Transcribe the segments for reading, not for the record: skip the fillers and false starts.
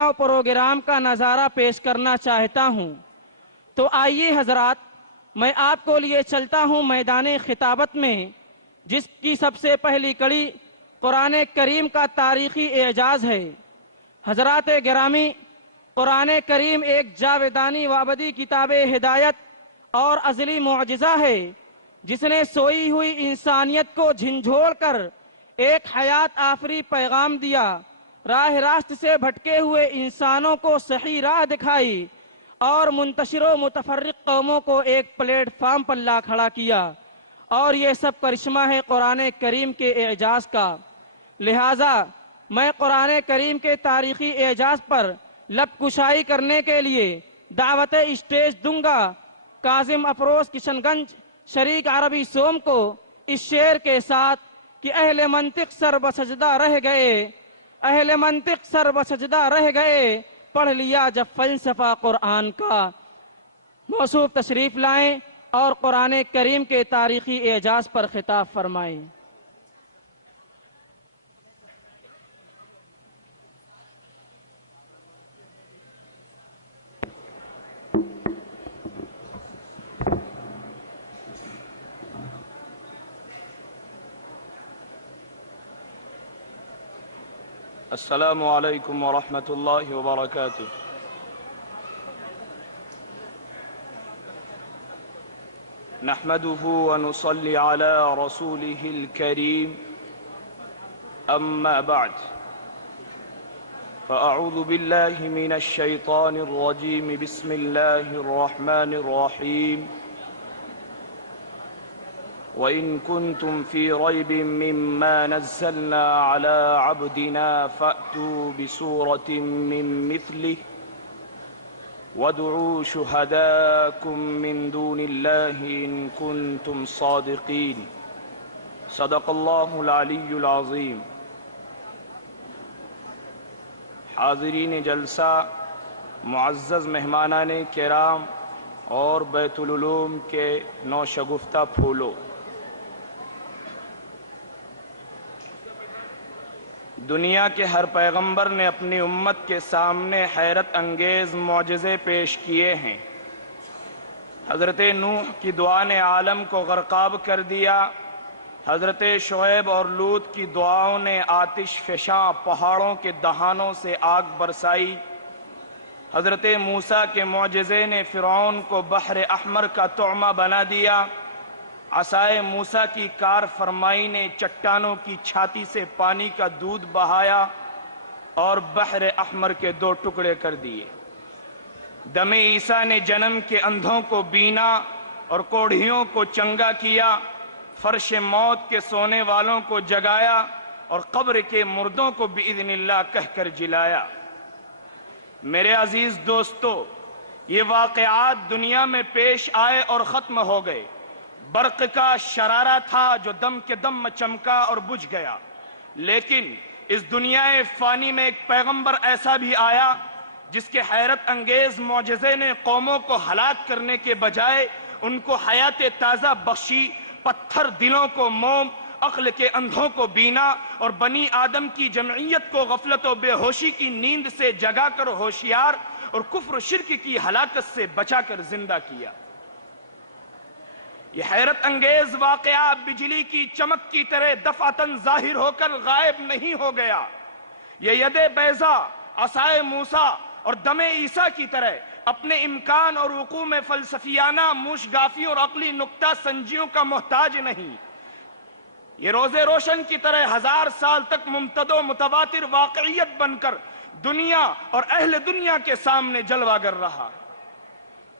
Programme کا نظارہ پیش کرنا چاہتا ہوں۔ تو آئیے حضرات، میں آپ کو لیے چلتا ہوں میدان خطابت میں، جس کی سب سے پہلی کڑی قرآن کریم کا تاریخی اعجاز ہے۔ حضرات گرامی، قرآن کریم ایک جاودانی وابدی کتاب ہدایت اور ازلی معجزہ ہے، جس نے سوئی ہوئی انسانیت کو جھنجھوڑ کر ایک حیات آفری پیغام دیا، راہ راست سے بھٹکے ہوئے انسانوں کو صحیح راہ دکھائی اور منتشر و متفرق قوموں کو ایک پلیٹ فارم پر لا کھڑا کیا، اور یہ سب کرشمہ ہے قرآن کریم کے اعجاز کا۔ لہٰذا میں قرآن کریم کے تاریخی اعجاز پر لب کشائی کرنے کے لیے دعوت اسٹیج دوں گا کاظم افروز کشن گنج شریک عربی سوم کو اس شعر کے ساتھ کہ اہل منطق سر بسجدہ رہ گئے، اہل منطق سر بسجدہ رہ گئے، پڑھ لیا جب فلسفہ قرآن کا۔ موصوف تشریف لائیں اور قرآن کریم کے تاریخی اعجاز پر خطاب فرمائیں۔ السلام علیکم ورحمۃ اللہ وبرکاتہ۔ نحمده ونصلي على رسوله الكريم، أما بعد، فأعوذ بالله من الشيطان الرجيم، بسم الله الرحمن الرحيم، وَإِن كُنتُمْ فِي رَيْبٍ مِّمَّا نَزَّلْنَا عَلَىٰ عَبْدِنَا فَأْتُوا بِسُورَةٍ مِّن مِّثْلِهِ وَادْعُوا شُهَدَاءَكُم مِّن دُونِ اللَّهِ إِن كُنتُمْ صَادِقِينَ۔ صدق اللہ العلی العظیم۔ حاضرین جلسہ، معزز مہمانان کرام اور بیت العلوم کے نوشگفتہ پھولوں، دنیا کے ہر پیغمبر نے اپنی امت کے سامنے حیرت انگیز معجزے پیش کیے ہیں۔ حضرت نوح کی دعا نے عالم کو غرقاب کر دیا، حضرت شعیب اور لوط کی دعاؤں نے آتش فشاں پہاڑوں کے دہانوں سے آگ برسائی، حضرت موسیٰ کے معجزے نے فرعون کو بحر احمر کا طعمہ بنا دیا، عصائے موسیٰ کی کار فرمائی نے چٹانوں کی چھاتی سے پانی کا دودھ بہایا اور بحر احمر کے دو ٹکڑے کر دیے۔ دم عیسیٰ نے جنم کے اندھوں کو بینا اور کوڑھیوں کو چنگا کیا، فرش موت کے سونے والوں کو جگایا اور قبر کے مردوں کو بإذن اللہ کہہ کر جلایا۔ میرے عزیز دوستو، یہ واقعات دنیا میں پیش آئے اور ختم ہو گئے۔ برق کا شرارہ تھا جو دم کے دم چمکا اور بجھ گیا، لیکن اس دنیا فانی میں ایک پیغمبر ایسا بھی آیا جس کے حیرت انگیز معجزے نے قوموں کو ہلاک کرنے کے بجائے ان کو حیات تازہ بخشی، پتھر دلوں کو موم، عقل کے اندھوں کو بینا اور بنی آدم کی جمعیت کو غفلت و بے ہوشی کی نیند سے جگا کر ہوشیار اور کفر و شرک کی ہلاکت سے بچا کر زندہ کیا۔ یہ حیرت انگیز واقعہ بجلی کی چمک کی طرح دفعتاً ظاہر ہو کر غائب نہیں ہو گیا۔ یہ ید بیضا، عصائے موسیٰ اور دم عیسیٰ کی طرح اپنے امکان اور وقوع میں فلسفیانہ موشگافی اور عقلی نکتہ سنجیوں کا محتاج نہیں۔ یہ روز روشن کی طرح 1000 سال تک ممتد و متواتر واقعیت بن کر دنیا اور اہل دنیا کے سامنے جلوہ گر رہا۔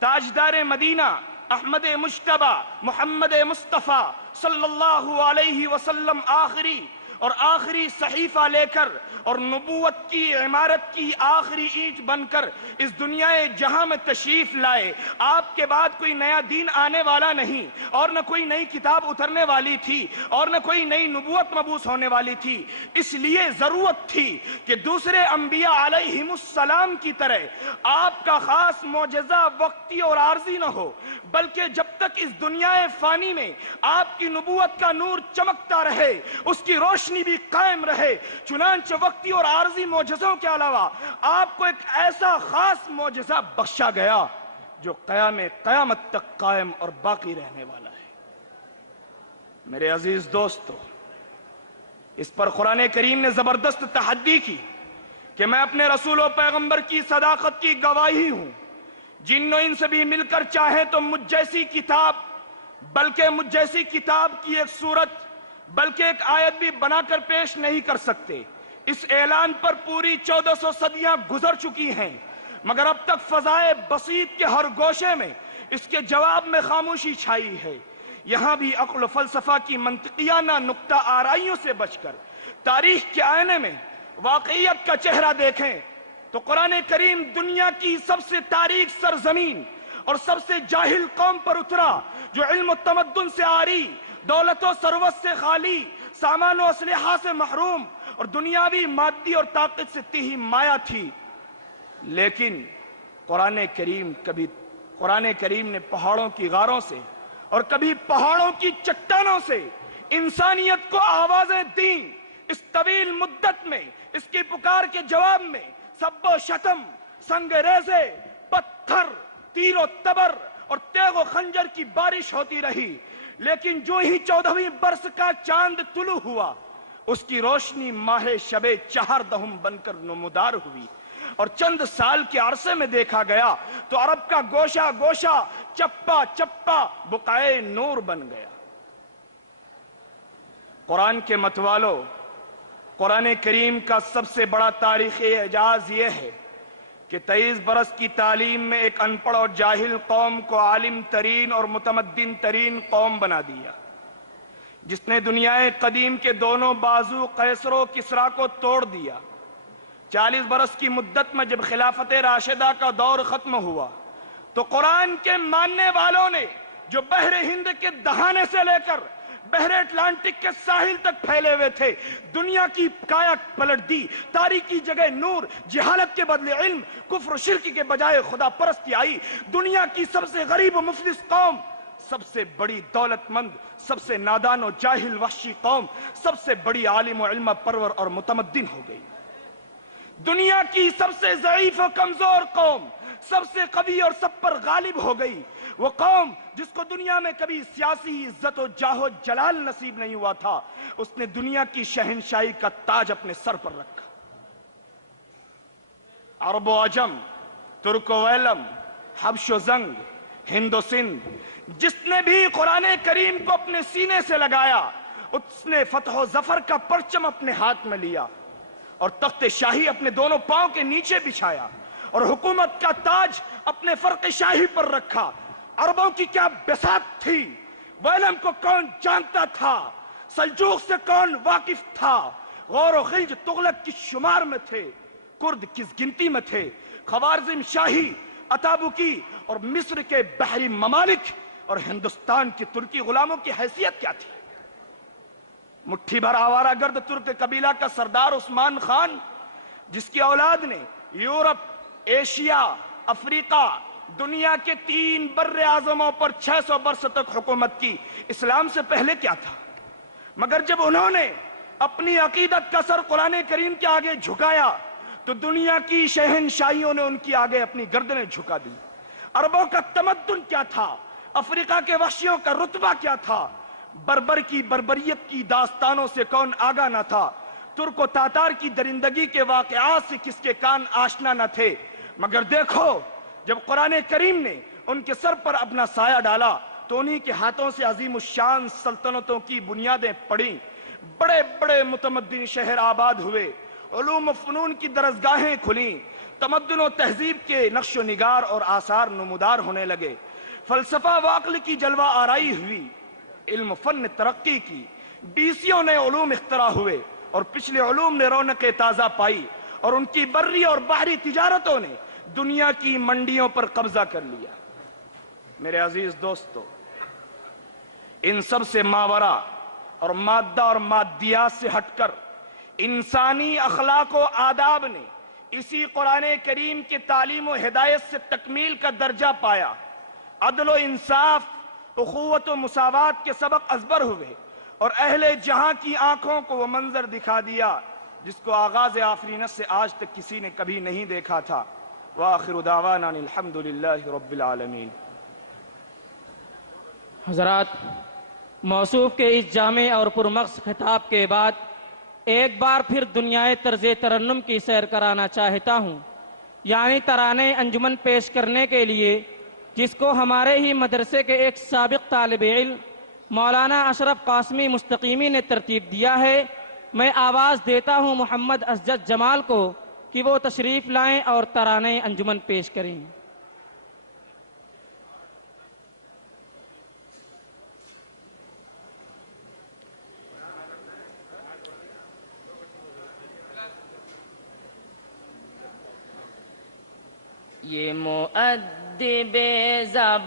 تاجدار مدینہ احمد مجتبی محمد مصطفیٰ صلی اللہ علیہ وسلم آخری صحیفہ لے کر اور نبوت کی عمارت کی آخری اینٹ بن کر اس دنیا جہاں میں تشریف لائے۔ آپ کے بعد کوئی نیا دین آنے والا نہیں، اور نہ کوئی نئی کتاب اترنے والی تھی، اور نہ کوئی نئی نبوت مبعوث ہونے والی تھی۔ اس لیے ضرورت تھی کہ دوسرے انبیاء علیہم السلام کی طرح آپ کا خاص معجزہ وقتی اور عارضی نہ ہو، بلکہ جب تک اس دنیا فانی میں آپ کی نبوت کا نور چمکتا رہے، اس کی روشنی روشنی بھی قائم رہے۔ چنانچہ وقتی اور عارضی معجزوں کے علاوہ آپ کو ایک ایسا خاص معجزہ بخشا گیا جو قیامت تک قائم اور باقی رہنے والا ہے۔ میرے عزیز دوستو، اس پر قرآن کریم نے زبردست تحدی کی کہ میں اپنے رسول و پیغمبر کی صداقت کی گواہی ہوں، جن و انس بھی مل کر چاہے تو مجھ جیسی کتاب، بلکہ مجھ جیسی کتاب کی ایک صورت، بلکہ ایک آیت بھی بنا کر پیش نہیں کر سکتے۔ اس اعلان پر پوری 1400 صدیاں گزر چکی ہیں، مگر اب تک فضائے بسیط کے ہر گوشے میں اس کے جواب میں خاموشی چھائی ہے۔ یہاں بھی عقل و فلسفہ کی منطقیانہ نقطہ آرائیوں سے بچ کر تاریخ کے آئینے میں واقعیت کا چہرہ دیکھیں تو قرآن کریم دنیا کی سب سے تاریک سرزمین اور سب سے جاہل قوم پر اترا، جو علم و تمدن سے عاری، دولت و ثروت سے خالی، سامان و اسلحہ سے محروم اور دنیاوی مادی اور طاقت سے تہی مایا تھی۔ لیکن قرآن کریم نے پہاڑوں کی غاروں سے اور کبھی پہاڑوں کی چٹانوں سے انسانیت کو آوازیں دیں۔ اس طویل مدت میں اس کی پکار کے جواب میں سب و شتم، سنگ ریزے، پتھر، تیر و تبر اور تیغ و خنجر کی بارش ہوتی رہی، لیکن جو ہی 14ویں برس کا چاند طلوع ہوا، اس کی روشنی ماہ شب چہاردہم بن کر نمودار ہوئی، اور چند سال کے عرصے میں دیکھا گیا تو عرب کا گوشہ گوشہ، چپا چپا بقعۂ نور بن گیا۔ قرآن کے متوالو، قرآن کریم کا سب سے بڑا تاریخی اعجاز یہ ہے کہ 23 برس کی تعلیم میں ایک ان پڑھ اور جاہل قوم کو عالم ترین اور متمدن ترین قوم بنا دیا، جس نے دنیا قدیم کے دونوں بازو قیصر و کسریٰ کو توڑ دیا۔ 40 برس کی مدت میں جب خلافت راشدہ کا دور ختم ہوا تو قرآن کے ماننے والوں نے جو بحر ہند کے دہانے سے لے کر بحر اٹلانٹک کے ساحل تک پھیلے ہوئے تھے، دنیا کی کایا پلٹ دی۔ تاریکی جگہ نور، جہالت کے بدلے علم، کفر و شرک کے بجائے خدا پرستی آئی۔ دنیا کی سب سے غریب و مفلس قوم سب سے بڑی دولت مند، سب سے نادان و جاہل وحشی قوم سب سے بڑی عالم و علم پرور اور متمدن ہو گئی۔ دنیا کی سب سے ضعیف و کمزور قوم سب سے قوی اور سب پر غالب ہو گئی۔ وہ قوم جس کو دنیا میں کبھی سیاسی عزت و جاہ و جلال نصیب نہیں ہوا تھا، اس نے دنیا کی شہنشاہی کا تاج اپنے سر پر رکھا۔ عرب و عجم، ترک و ویلم، حبش و زنگ، ہند و سندھ، جس نے بھی قرآن کریم کو اپنے سینے سے لگایا، اس نے فتح و ظفر کا پرچم اپنے ہاتھ میں لیا اور تخت شاہی اپنے دونوں پاؤں کے نیچے بچھایا اور حکومت کا تاج اپنے فرق شاہی پر رکھا۔ عربوں کی کیا بساط تھی، ویلم کو کون جانتا تھا، سلجوق سے کون واقف تھا، غور و خلج تغلق کس شمار میں تھے، کرد کس گنتی میں تھے، خوارزم شاہی، اتابکی اور مصر کے بحری ممالک اور ہندوستان کے ترکی غلاموں کی حیثیت کیا تھی۔ مٹھی بھر آوارہ گرد ترک قبیلہ کا سردار عثمان خان، جس کی اولاد نے یورپ، ایشیا، افریقہ، دنیا کے 3 بر اعظموں پر 600 برس تک حکومت کی، اسلام سے پہلے کیا تھا؟ مگر جب انہوں نے اپنی عقیدت کا سر قرآن کریم کے آگے جھکایا تو دنیا کی شہنشاہیوں نے ان کی آگے اپنی گردنیں جھکا دی۔ عربوں کا تمدن کیا تھا، افریقہ کے وحشیوں کا رتبہ کیا تھا، بربر کی بربریت کی داستانوں سے کون آگاہ نہ تھا، ترک و تاتار کی درندگی کے واقعات سے کس کے کان آشنا نہ تھے۔ مگر دیکھو، جب قرآن کریم نے ان کے سر پر اپنا سایہ ڈالا تو انہی کے ہاتھوں سے عظیم الشان سلطنتوں کی بنیادیں پڑیں، بڑے بڑے متمدن شہر آباد ہوئے، علوم و فنون کی درسگاہیں کھلیں، تمدن و تہذیب کے نقش و نگار اور آثار نمودار ہونے لگے، فلسفہ و عقل کی جلوہ آرائی ہوئی، علم و فن نے ترقی کی، بیسیوں نئے علوم اختراع ہوئے اور پچھلے علوم نے رونق تازہ پائی، اور ان کی بری اور بحری تجارتوں نے دنیا کی منڈیوں پر قبضہ کر لیا۔ میرے عزیز دوستو، ان سب سے ماورا اور مادہ اور مادیات سے ہٹ کر انسانی اخلاق و آداب نے اسی قرآن کریم کی تعلیم و ہدایت سے تکمیل کا درجہ پایا۔ عدل و انصاف، اخوت و مساوات کے سبق ازبر ہوئے، اور اہل جہاں کی آنکھوں کو وہ منظر دکھا دیا جس کو آغاز آفرینت سے آج تک کسی نے کبھی نہیں دیکھا تھا۔ وآخر دعوانا الحمدللہ رب العالمین۔ حضرات، موصوف کے اس جامع اور پرمغز خطاب کے بعد ایک بار پھر دنیائے طرز ترنم کی سیر کرانا چاہتا ہوں، یعنی ترانے انجمن پیش کرنے کے لیے جس کو ہمارے ہی مدرسے کے ایک سابق طالب علم مولانا اشرف قاسمی مستقیمی نے ترتیب دیا ہے۔ میں آواز دیتا ہوں محمد اسجد جمال کو کہ وہ تشریف لائیں اور ترانے انجمن پیش کریں۔ یہ مؤدب زبان